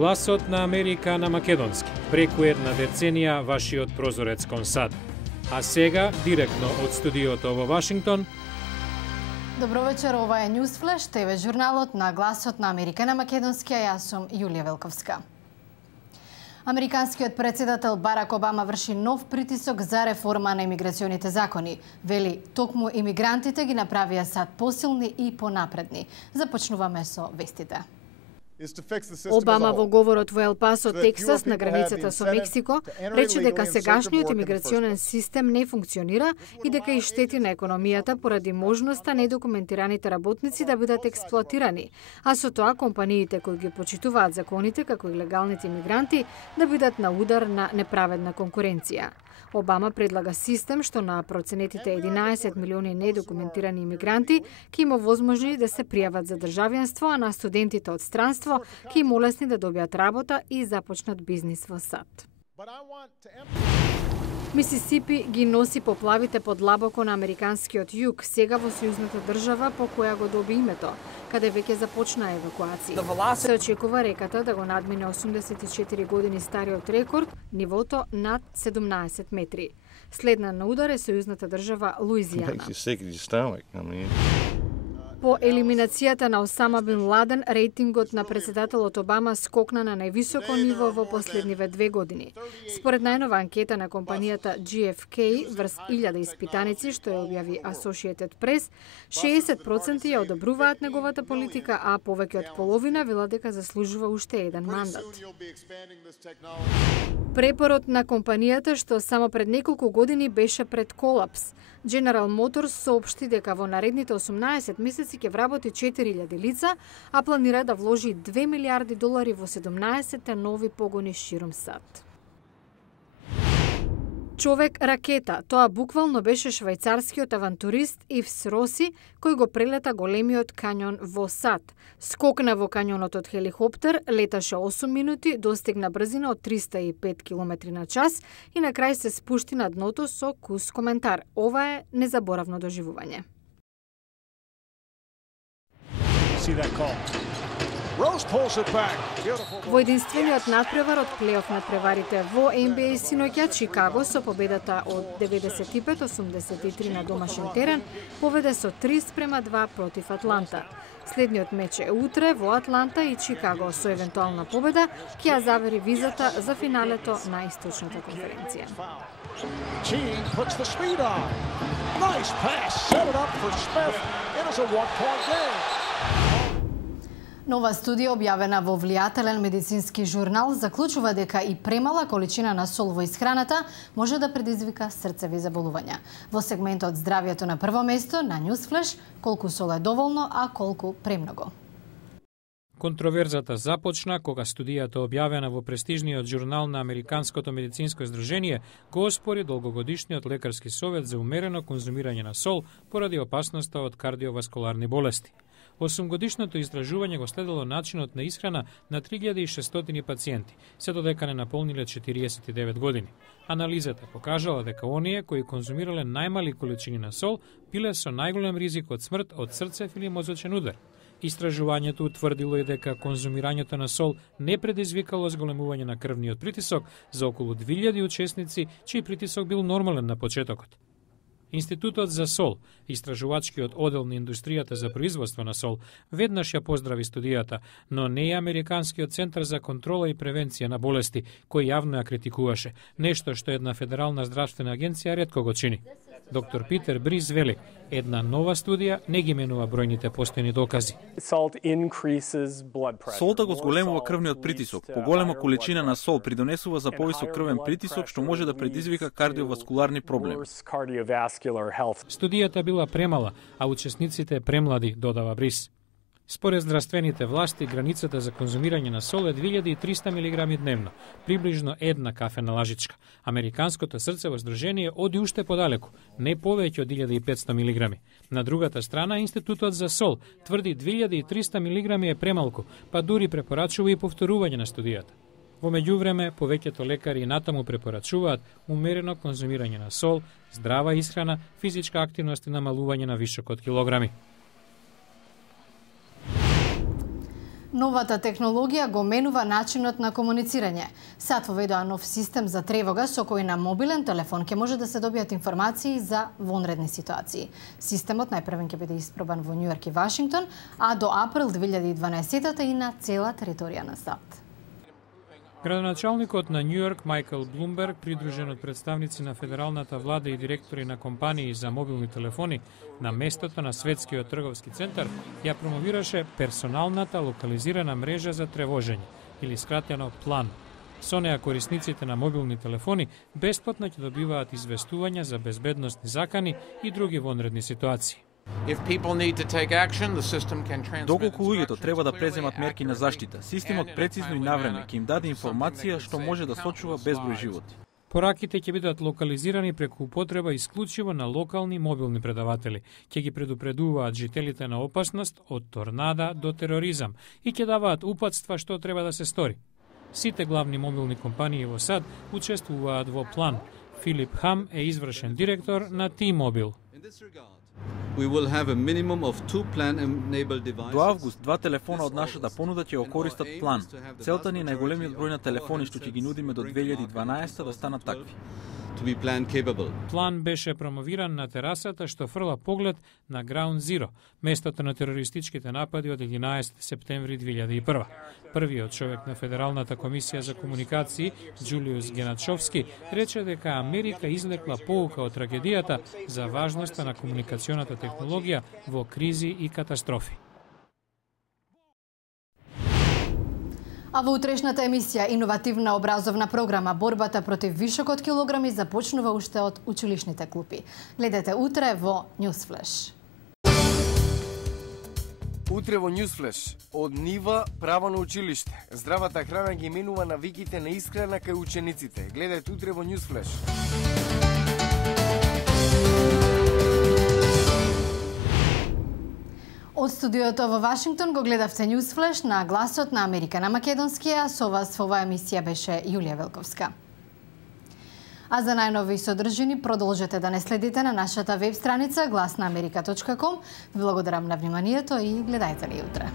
Гласот на Америка на македонски. Преку една деценија вашиот прозорец кон САД. А сега, директно од студиото во Вашингтон. Добро вечер, ова е Newsflash, ТВ журналот на Гласот на Америка на македонски, а јас сум Јулија Велковска. Американскиот председател Барак Обама врши нов притисок за реформа на имиграционите закони. Вели, токму имигрантите ги направија САД посилни и понапредни. Започнуваме со вестите. Обама во говорот во Ел Пасо, Тексас, на границата со Мексико, рече дека сегашниот имиграционен систем не функционира и дека и штети на економијата поради можноста недокументираните работници да бидат експлоатирани, а со тоа компаниите кои ги почитуваат законите како и легалните имигранти да бидат на удар на неправедна конкуренција. Обама предлага систем што на проценетите 11 милиони недокументирани имигранти ќе има возможни да се пријават за државјанство, а на студентите од странство ќе им олесни да добијат работа и започнат бизнис во САД. Мисисипи ги носи поплавите подлабоко на американскиот југ, сега во сојузната држава по која го доби името, каде веќе започна евакуација. Се очекува реката да го надмине 84 години стариот рекорд, нивото над 17 метри. Следна на удар е сојузната држава Луизијана. По елиминацијата на Осама Бин Ладен, рейтингот на председателот Обама скокна на највисоко ниво во последниве 2 години. Според најнова анкета на компанијата GFK врз 1000 испитаници, што ја објави Associated Press, 60% ја одобруваат неговата политика, а повеќе од половина велат дека заслужува уште еден мандат. Препорот на компанијата, што само пред неколку години беше пред колапс. General Motors соопшти дека во наредните 18 месеци ќе вработи 4000 лица, а планира да вложи $2 милиарди во 17 нови погони широм САД. Човек ракета, тоа буквално беше швајцарскиот авантурист Ивс Роси, кој го прелета големиот кањон во САД. Скокна во кањонот од хеликоптер, леташе 8 минути, достигна брзина од 305 км на час и на крај се спушти на дното со кус коментар. Ова е незаборавно доживување. Во единствениот надпревар од плейоф надпреварите во NBA синоќа, Чикаго со победата од 95-83 на домашен терен поведе со 3:2 против Атланта. Следниот меч е утре во Атланта и Чикаго со евентуална победа ќе ја завери визата за финалето на Источната конференција. Нова студија објавена во влијателен медицински журнал заклучува дека и премала количина на сол во исхраната може да предизвика срцеви заболувања. Во сегментот Здравјето на прво место на Newsflash, колку сол е доволно, а колку премногу. Контроверзата започна кога студијата објавена во престижниот журнал на Американското медицинско здружение го оспори долгогодишниот лекарски совет за умерено конзумирање на сол поради опасноста од кардиоваскуларни болести. 8-годишното истражување го следело начинот на исхрана на 3600 пациенти, се додека не наполниле 49 години. Анализата покажала дека оние кои конзумирале најмали количини на сол биле со најголем ризик од смрт од срцев или мозочен удар. Истражувањето утврдило и дека конзумирањето на сол не предизвикало зголемување на крвниот притисок за околу 2000 учесници, чиј притисок бил нормален на почетокот. Институтот за сол, истражувачкиот одел на индустријата за производство на сол, веднаш ја поздрави студијата, но не и Американскиот центар за контрола и превенција на болести, кој јавно ја критикуваше, нешто што една федерална здравствена агенција ретко го чини. Доктор Питер Бриз вели, една нова студија не ги менува бројните постојни докази. Солта го зголемува крвниот притисок. Поголема количина на сол придонесува за повисок крвен притисок, што може да предизвика кардиоваскуларни проблеми. Студијата била премала, а учесниците премлади, додава Бриз. Според здравствените власти, границата за конзумирање на сол е 2300 мг дневно, приближно една кафена лажичка. Американското срцево здружение оди уште подалеку, не повеќе од 1500 мг. На другата страна, Институтот за сол тврди 2300 мг е премалку, па дури препорачува и повторување на студијата. Во меѓувреме, повеќето лекари натаму препорачуваат умерено конзумирање на сол, здрава исхрана, физичка активност и намалување на вишок од килограми. Новата технологија го менува начинот на комуницирање. САД воведува нов систем за тревога со кој на мобилен телефон ќе може да се добијат информации за вонредни ситуации. Системот најпрвен ќе биде испробан во Њујорк и Вашингтон, а до април 2012 и на цела територија на САД. Градоначалникот на Њујорк Мајкл Блумберг, придружен од представници на федералната влада и директори на компании за мобилни телефони на местото на Светскиот трговски центар, ја промовираше персоналната локализирана мрежа за тревожење, или скратено план. Со неа корисниците на мобилни телефони бесплатно ќе добиваат известувања за безбедносни закани и други вонредни ситуации. Доколку луѓето треба да преземат мерки на заштита, системот прецизно и навреме ќе им даде информација што може да сочува безброј животи. Пораките ќе бидат локализирани преку употреба исклучиво на локални мобилни предаватели. Ќе ги предупредуваат жителите на опасност од торнада до тероризам и ќе даваат упатства што треба да се стори. Сите главни мобилни компании во САД учествуваат во план. Филип Хам е извршен директор на T-Mobile. До август, 2 телефона од нашата понуда ќе го користат план. Целта ни е најголемиот број на телефони што ќе ги нудиме до 2012 да станат такви. План беше промовиран на терасата што фрла поглед на Ground Zero, местото на терористичките напади од 11 септември 2001. Првиот човек на Федералната комисија за комуникации, Џулиус Геначовски, рече дека Америка извлекла поука од трагедијата за важноста на комуникационата технологија во кризи и катастрофи. А во утрешната емисија иновативна образовна програма борбата против вишок од килограми започнува уште од училишните клупи. Гледате утре во Newsflash. Утре во Newsflash, од нива право на училиште. Здравата храна ги менува навиките на исхрана кај учениците. Гледате утре во Newsflash. Од студиото во Вашингтон го гледавте Newsflash на гласот на Америка на македонски, а со вас во оваа емисија беше Јулија Велковска. А за најнови содржини продолжете да не следите на нашата веб страница glasnaamerika.com. Ви благодарам на вниманието и гледајте ни утре.